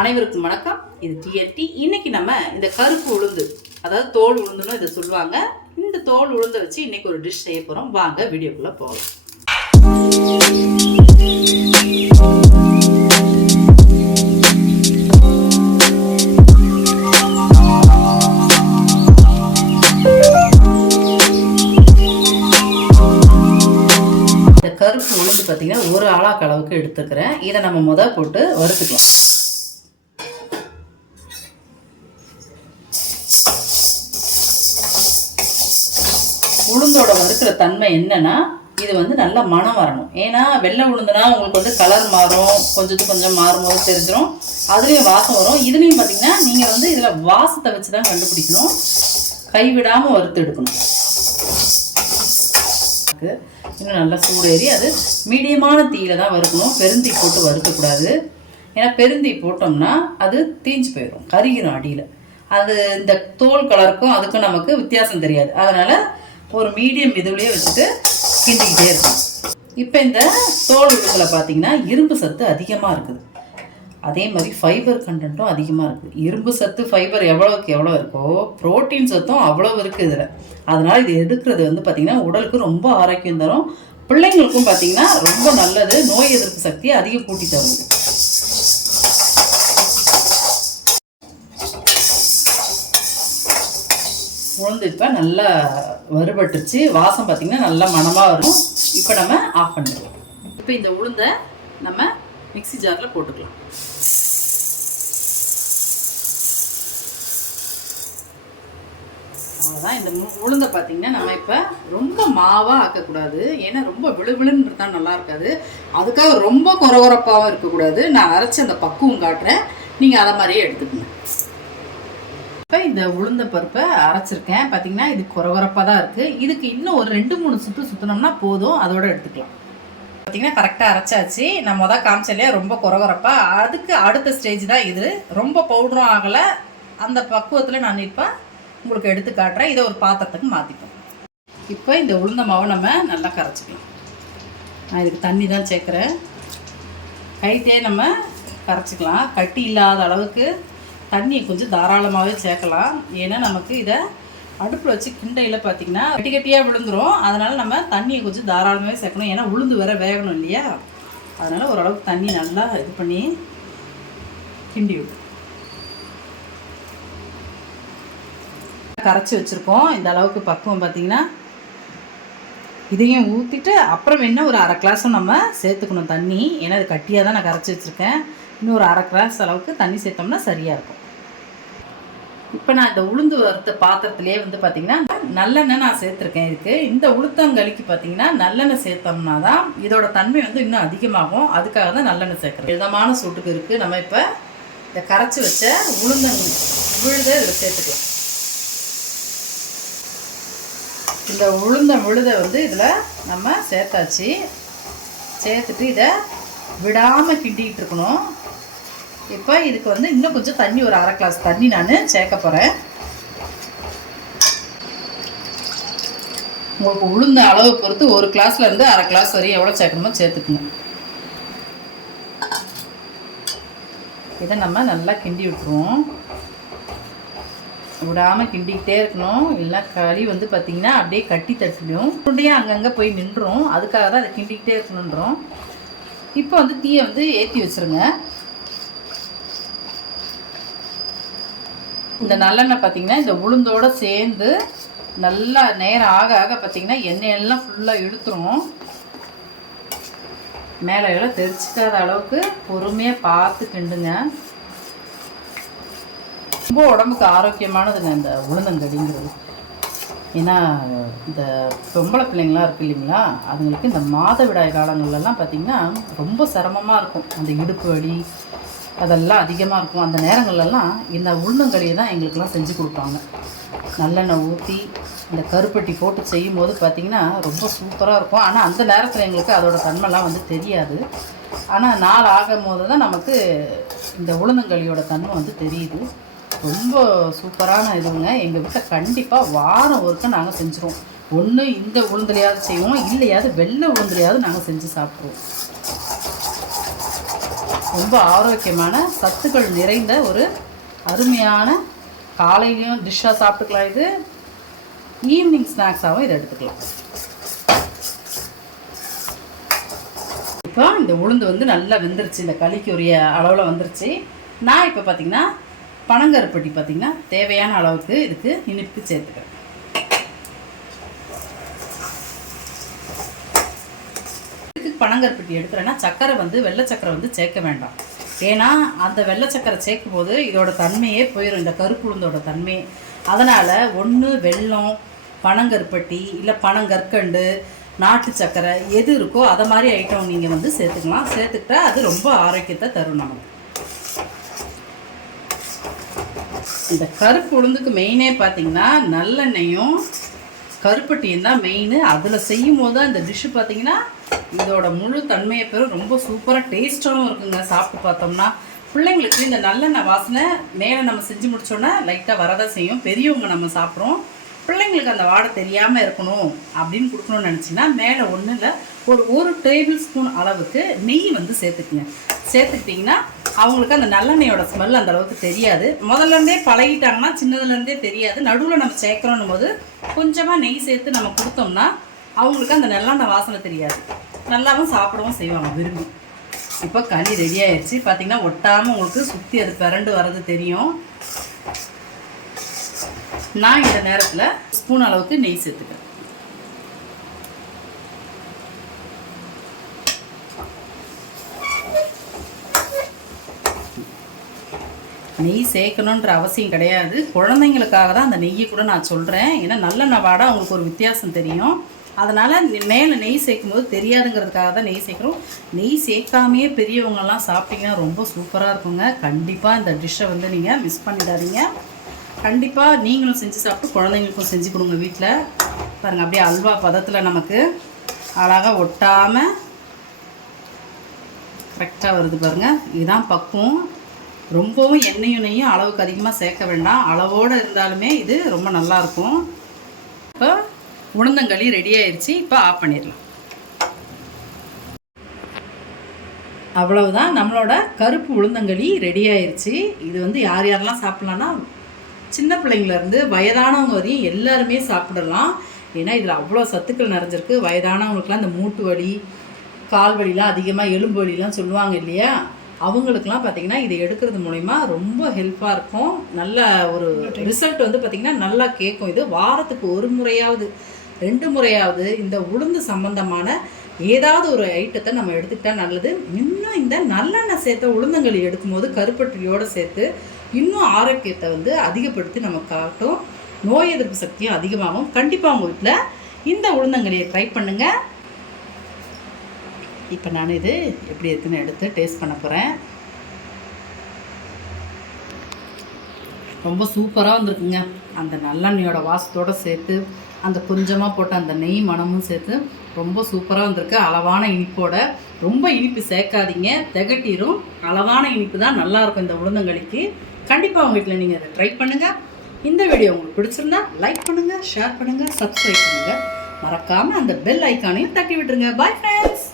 அனைவருக்கும் வணக்கம். இது டிஎன்டி. இன்னைக்கு நம்ம இந்த கருப்பு உளுந்து அதாவது தோல் உளுந்துன்னு இதை சொல்லுவாங்க. இந்த தோல் உளுந்தை வச்சு இன்னைக்கு ஒரு டிஷ் செய்ய போகிறோம் வாங்க வீடியோக்குள்ளே போகலாம் இந்த கருப்பு உளுந்து பார்த்தீங்கன்னா ஒரு ஆளாக்கு அளவுக்கு எடுத்துக்கிறேன். இதை நம்ம முத போட்டு வறுத்துக்கலாம். உளுந்தோட வறுக்கிற தன்மை என்னன்னா இது வந்து நல்லா மனம் வரணும். ஏன்னா வெள்ளை உளுந்துனா உங்களுக்கு வந்து கலர் மாறும் கொஞ்சத்துக்கு கொஞ்சம் மாறும்போது தெரிஞ்சிடும் அதுலேயும் வாசம் வரும். இதுலேயும் பார்த்தீங்கன்னா நீங்கள் வந்து இதில் வாசத்தை வச்சு தான் கண்டுபிடிக்கணும். கைவிடாமல் வறுத்து எடுக்கணும். இன்னும் நல்லா சூடேறி அது மீடியமான தீயில தான் வறுக்கணும். பெருந்தீ போட்டு வறுக்கக்கூடாது. ஏன்னா பெருந்தீ போட்டோம்னா அது தீஞ்சு போயிடும் கருகிரும் அடியில். அது இந்த தோல் கலருக்கும் அதுக்கும் நமக்கு வித்தியாசம் தெரியாது. அதனால் ஒரு மீடியம் இதுலேயே வச்சுட்டு கிண்டிக்கிட்டே இருக்கும். இப்போ இந்த தோல் உருங்களை பார்த்தீங்கன்னா இரும்பு சத்து அதிகமாக இருக்குது. அதே மாதிரி ஃபைபர் கண்டென்ட்டும் அதிகமாக இருக்குது. இரும்பு சத்து ஃபைபர் எவ்வளோக்கு எவ்வளோ இருக்கோ புரோட்டீன் சத்தும் அவ்வளோ இருக்குது இதில். அதனால் இது எடுக்கிறது வந்து பார்த்திங்கன்னா உடலுக்கு ரொம்ப ஆரோக்கியம் தரும். பிள்ளைங்களுக்கும் பார்த்திங்கன்னா ரொம்ப நல்லது. நோய் எதிர்ப்பு சக்தியை அதிகம் கூட்டி தரும். உளுந்து இப்போ நல்லா வறுபட்டுச்சு. வாசம் பார்த்திங்கன்னா நல்லா மணமாக வரும். இப்போ நம்ம ஆஃப் பண்ணிடலாம். இப்போ இந்த உளுந்தை நம்ம மிக்ஸி ஜாரில் போட்டுக்கலாம். அவ்வளோதான் இந்த மு- உளுந்தை பார்த்தீங்கன்னா நம்ம இப்போ ரொம்ப மாவாக ஆக்கக்கூடாது. ஏன்னா ரொம்ப விழுவிழுன்னு இருந்தால் நல்லா இருக்காது. அதுக்காக ரொம்ப குறகுறப்பாகவும் இருக்கக்கூடாது. நான் அரைச்சி அந்த பக்குவம் காட்டுறேன். நீங்கள் அதை மாதிரியே எடுத்துக்கணும் இப்போ இந்த உளுந்த பருப்பை அரைச்சிருக்கேன். பார்த்தீங்கன்னா இது குறவரப்பாக தான் இருக்குது இதுக்கு இன்னும் ஒரு ரெண்டு மூணு சுற்று சுற்றினோம்னா போதும். அதோட எடுத்துக்கலாம். பார்த்தீங்கன்னா கரெக்டாக அரைச்சாச்சு. நான் மொதல் காமிச்சலையே ரொம்ப குறவரப்பாக அதுக்கு அடுத்த ஸ்டேஜ் தான் இது. ரொம்ப பவுடரும் ஆகலை. அந்த பக்குவத்தில் நான் இப்போ உங்களுக்கு எடுத்து காட்டுறேன். இதை ஒரு பாத்திரத்துக்கு மாற்றிப்போம் இப்போ இந்த உளுந்த மாவை நம்ம நல்லா கரைச்சிக்கலாம். நான் இதுக்கு தண்ணி தான் சேர்க்குறேன். கைட்டே நம்ம கரைச்சிக்கலாம். கட்டி இல்லாத அளவுக்கு தண்ணியை கொஞ்சம் தாராளமாகவே சேர்க்கலாம். ஏன்னா நமக்கு இதை அடுப்பில் வச்சு கிண்டையில் பார்த்தீங்கன்னா கட்டி கட்டியாக விழுந்துரும். அதனால் நம்ம தண்ணியை கொஞ்சம் தாராளமாகவே சேர்க்கணும். ஏன்னா உளுந்து வர வேகணும் இல்லையா? அதனால் ஓரளவுக்கு தண்ணி நல்லா இது பண்ணி கிண்டி விடும் கரைச்சி வச்சுருக்கோம். இந்த அளவுக்கு பக்குவம் பார்த்தீங்கன்னா இதையும் ஊற்றிட்டு அப்புறம் என்ன ஒரு அரை கிளாஸும் நம்ம சேர்த்துக்கணும் தண்ணி. ஏன்னா அது கட்டியாக தான் நான் கரைச்சி வச்சுருக்கேன். இன்னும் ஒரு அரை கிளாஸ் அளவுக்கு தண்ணி சேர்த்தோம்னா சரியாக இருக்கும். இப்போ நான் இந்த உளுந்து வறுத்த பாத்திரத்திலே வந்து பார்த்தீங்கன்னா நல்லெண்ணெய் நான் சேர்த்துருக்கேன் இதுக்கு. இந்த உளுத்தங்களிக்கு பார்த்தீங்கன்னா நல்லெண்ணெய் சேர்த்தோம்னா தான் இதோட தன்மை வந்து இன்னும் அதிகமாகும். அதுக்காக தான் நல்லெண்ணெய் சேர்க்குறேன் விதமான சூட்டுக்கு இருக்குது நம்ம இப்போ இந்த கரைச்சி வச்ச உளுந்தங் உழுத இதில் சேர்த்துக்கலாம். இந்த உளுந்த விழுதை வந்து இதில் நம்ம சேர்த்தாச்சு. சேர்த்துட்டு இதை விடாமல் கிண்டிகிட்டு இருக்கணும். இப்போ இதுக்கு வந்து இன்னும் கொஞ்சம் தண்ணி ஒரு அரை கிளாஸ் தண்ணி நான் சேர்க்க போகிறேன் உங்களுக்கு உளுந்த அளவு பொறுத்து ஒரு கிளாஸ்லேருந்து அரை கிளாஸ் வரையும் எவ்வளோ சேர்க்கணுமோ சேர்த்துக்கணும் இதை நம்ம நல்லா கிண்டி விட்டுருவோம். விடாமல் கிண்டிக்கிட்டே இருக்கணும். இல்லை களி வந்து பார்த்திங்கன்னா அப்படியே கட்டி தட்டிடும். உருண்டையாக அங்கங்கே போய் நின்றுரும் அதுக்காக தான் அதை கிண்டிக்கிட்டே இருக்கணுன்றோம் இப்போ வந்து தீயை வந்து ஏற்றி வச்சுருங்க. இந்த நல்லெண்ணெய் பார்த்தீங்கன்னா இந்த உளுந்தோடு சேர்ந்து நல்லா நேரம் ஆக ஆக பார்த்தீங்கன்னா எண்ணெயெல்லாம் ஃபுல்லாக இழுத்துரும். மேலே எல்லாம் தெரிச்சிக்காத அளவுக்கு பொறுமையாக பார்த்து கிண்டுங்க. ரொம்ப உடம்புக்கு ஆரோக்கியமானதுங்க இந்த உளுந்தங்கடிங்கிறது. ஏன்னா இந்த பொம்பளை பிள்ளைங்களாம் இருக்கு இல்லைங்களா? அதுங்களுக்கு இந்த மாதவிடாய் காலங்கள்லாம் பார்த்திங்கன்னா ரொம்ப சிரமமாக இருக்கும். அந்த இடுப்பு வலி அதெல்லாம் அதிகமாக இருக்கும். அந்த நேரங்கள்லாம் இந்த உளுந்தங்களியை தான் எங்களுக்கெல்லாம் செஞ்சு கொடுப்பாங்க. நல்லெண்ணெய் ஊற்றி இந்த கருப்பட்டி போட்டு செய்யும் போது பார்த்திங்கன்னா ரொம்ப சூப்பராக இருக்கும். ஆனால் அந்த நேரத்தில் எங்களுக்கு அதோடய தன்மைலாம் வந்து தெரியாது. ஆனால் நாள் ஆகும் போது தான் நமக்கு இந்த உளுந்தங்களியோட தன்மை வந்து தெரியுது. ரொம்ப சூப்பரான இதுங்க. எங்கள் வீட்டில் கண்டிப்பாக வாரம் ஒருக்க நாங்கள் செஞ்சுருவோம். ஒன்று இந்த உளுந்துலையாவது செய்வோம். இல்லையாவது வெள்ளை உளுந்துலையாவது நாங்கள் செஞ்சு சாப்பிடுவோம். ரொம்ப ஆரோக்கியமான சத்துக்கள் நிறைந்த ஒரு அருமையான காலையிலையும் டிஷ்ஷாக சாப்பிட்டுக்கலாம் இது. ஈவினிங் ஸ்நாக்ஸாகவும் இதை எடுத்துக்கலாம். இப்போ இந்த உளுந்து வந்து நல்லா வெந்துருச்சு. இந்த களிக்கு உரிய அளவில் வந்துருச்சு. நான் இப்போ பார்த்திங்கன்னா பனங்கருப்பட்டி பார்த்திங்கன்னா தேவையான அளவுக்கு இதுக்கு இனிப்பு சேர்த்துக்கிறேன். இதுக்கு பனங்கருப்பட்டி எடுக்கிறேன்னா சக்கரை வந்து வெள்ளை சக்கரை வந்து சேர்க்க வேண்டாம். ஏன்னா அந்த வெள்ளை சக்கரை சேர்க்கும் போது இதோட தன்மையே போயிடும் இந்த கருப்புளுந்தோட தன்மை. தன்மையே அதனால் ஒன்று வெல்லம் பனங்கருப்பட்டி இல்லை பனங்கற்கண்டு நாட்டு சக்கரை எது இருக்கோ அதை மாதிரி ஐட்டம் நீங்கள் வந்து சேர்த்துக்கலாம். சேர்த்துக்கிட்டா அது ரொம்ப ஆரோக்கியத்தை தரும் நமக்கு. இந்த கருப்பு உளுந்துக்கு மெயினே பார்த்தீங்கன்னா நல்லெண்ணெயும் கருப்பட்டியும் தான் மெயின் அதில் செய்யும் போது தான் இந்த டிஷ்ஷு பார்த்தீங்கன்னா இதோட முழு தன்மையை பெறும் ரொம்ப சூப்பராக டேஸ்ட்டாகவும் இருக்குங்க. சாப்பிட்டு பார்த்தோம்னா பிள்ளைங்களுக்கு இந்த நல்லெண்ணெய் வாசனை மேலே நம்ம செஞ்சு முடித்தோன்னா லைட்டாக வரதான் செய்யும். பெரியவங்க நம்ம சாப்பிட்றோம். பிள்ளைங்களுக்கு அந்த வாடை தெரியாமல் இருக்கணும் அப்படின்னு கொடுக்கணும்னு நினச்சிங்கன்னா மேலே ஒன்றும் இல்லை. ஒரு ஒரு டேபிள் ஸ்பூன் அளவுக்கு நெய் வந்து சேர்த்துக்குங்க. சேர்த்துக்கிட்டிங்கன்னா அவங்களுக்கு அந்த நல்லெண்ணெயோட ஸ்மெல் அந்த அளவுக்கு தெரியாது. முதல்லருந்தே பழகிட்டாங்கன்னா சின்னதுலேருந்தே தெரியாது. நடுவில் நம்ம சேர்க்குறோன்னும் போது கொஞ்சமாக நெய் சேர்த்து நம்ம கொடுத்தோம்னா அவங்களுக்கு அந்த நல்லெண்ணெய் வாசனை தெரியாது. நல்லாவும் சாப்பிடவும் செய்வாங்க விரும்பி. இப்போ களி ரெடி ஆயிடுச்சு பார்த்தீங்கன்னா ஒட்டாமல் உங்களுக்கு சுற்றி அது பிறண்டு வர்றது தெரியும். நான் இந்த நேரத்தில் ஸ்பூன் அளவுக்கு நெய் சேர்த்துக்கிறேன். நெய் சேர்க்கணுன்ற அவசியம் கிடையாது. குழந்தைங்களுக்காக தான் அந்த நெய்யை கூட நான் சொல்கிறேன் ஏன்னா நல்லெண்ணெய் வாடா அவங்களுக்கு ஒரு வித்தியாசம் தெரியும். அதனால் மேலே நெய் சேர்க்கும்போது தெரியாதுங்கிறதுக்காக தான் நெய் சேர்க்குறோம். நெய் சேர்க்காமையே பெரியவங்கெல்லாம் சாப்பிட்டீங்கன்னா ரொம்ப சூப்பராக இருக்குங்க. கண்டிப்பாக இந்த டிஷ்ஷை வந்து நீங்கள் மிஸ் பண்ணிடாதீங்க. கண்டிப்பாக நீங்களும் செஞ்சு சாப்பிட்டு குழந்தைங்களுக்கும் செஞ்சு கொடுங்க வீட்டில் பாருங்கள் அப்படியே அல்வா பதத்தில் நமக்கு அழகாக ஒட்டாமல் கரெக்டாக வருது பாருங்கள் இதுதான் பக்குவம். ரொம்பவும் எண்ணெயும் நெய்யும் அளவுக்கு அதிகமாக சேர்க்க வேண்டாம். அளவோடு இருந்தாலுமே இது ரொம்ப நல்லாயிருக்கும் இப்போ உளுந்தங்களி ரெடி ஆயிடுச்சு இப்போ ஆஃப் பண்ணிடலாம். அவ்வளவுதான். நம்மளோட கருப்பு உளுந்தங்களி ரெடி ஆயிடுச்சு இது வந்து யார் யாரெல்லாம் சாப்பிட்லான்னா சின்ன பிள்ளைங்கள்லேருந்து வயதானவங்க வரையும் எல்லாருமே சாப்பிடலாம். ஏன்னா இதில் அவ்வளோ சத்துக்கள் நிறைஞ்சிருக்கு. வயதானவங்களுக்குலாம் இந்த மூட்டு வலி கால் வலிலாம் அதிகமாக எலும்பு வலிலாம் சொல்லுவாங்க இல்லையா? அவங்களுக்குலாம் பார்த்தீங்கன்னா இதை எடுக்கிறது மூலிமா ரொம்ப ஹெல்ப்பாக இருக்கும். நல்ல ஒரு ரிசல்ட் வந்து பார்த்திங்கன்னா நல்லா கேட்கும். இது வாரத்துக்கு ஒரு முறையாவது ரெண்டு முறையாவது இந்த உளுந்து சம்பந்தமான ஏதாவது ஒரு ஐட்டத்தை நம்ம எடுத்துக்கிட்டால் நல்லது. இன்னும் இந்த நல்லெண்ணெய் சேர்த்த உளுந்தங்களி எடுக்கும்போது கருப்பட்டியோடு சேர்த்து இன்னும் ஆரோக்கியத்தை வந்து அதிகப்படுத்தி நம்ம காட்டும். நோய் எதிர்ப்பு சக்தியும் அதிகமாகும். கண்டிப்பாக உங்கள் வீட்டில் இந்த உளுந்தங்களியை ட்ரை பண்ணுங்கள் இப்போ நான் இது எப்படி இருக்குன்னு எடுத்து டேஸ்ட் பண்ண போகிறேன் ரொம்ப சூப்பராக வந்திருக்குங்க. அந்த நல்லெண்ணையோட வாசத்தோடு சேர்த்து அந்த கொஞ்சமாக போட்ட அந்த நெய் மணமும் சேர்த்து ரொம்ப சூப்பராக வந்திருக்கு. அளவான இனிப்போட. ரொம்ப இனிப்பு சேர்க்காதீங்க. திகட்டிரும். அளவான இனிப்பு தான் நல்லாயிருக்கும் இந்த உளுந்தங்களிக்கு கண்டிப்பாக உங்கள் வீட்டில் நீங்கள் அதை ட்ரை பண்ணுங்கள் இந்த வீடியோ உங்களுக்கு பிடிச்சிருந்தா லைக் பண்ணுங்கள் ஷேர் பண்ணுங்கள் சப்ஸ்கிரைப் பண்ணுங்கள் மறக்காமல் அந்த பெல் ஐக்கானையும் தட்டி விட்டுருங்க. Bye friends